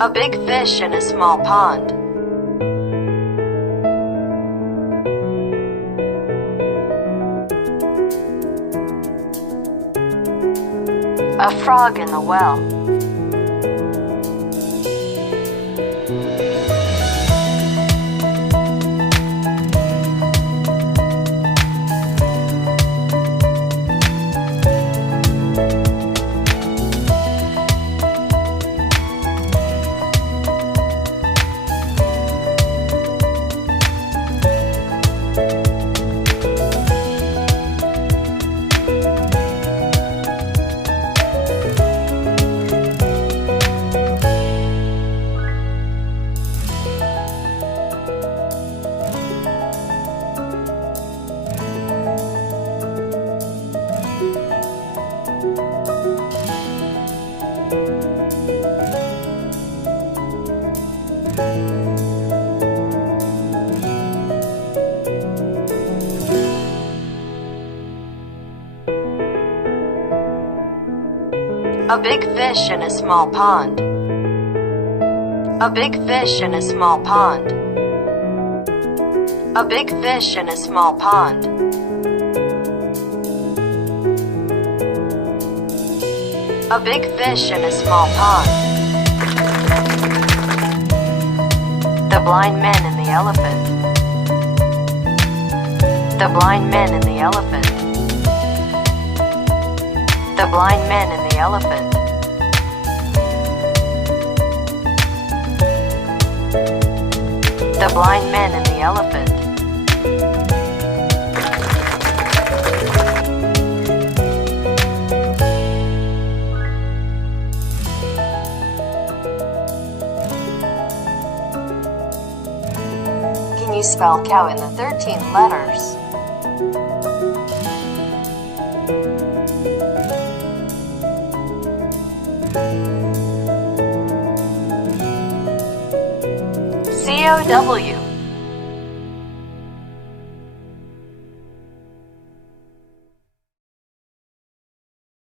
A big fish in a small pond. A frog in the well. A big fish in a small pond. A big fish in a small pond. A big fish in a small pond. A big fish in a small pond. The blind man and the elephant. The blind man and the elephant. The blind man and the elephant. The blind man and the elephant. Can you spell cow in the 13 letters? COW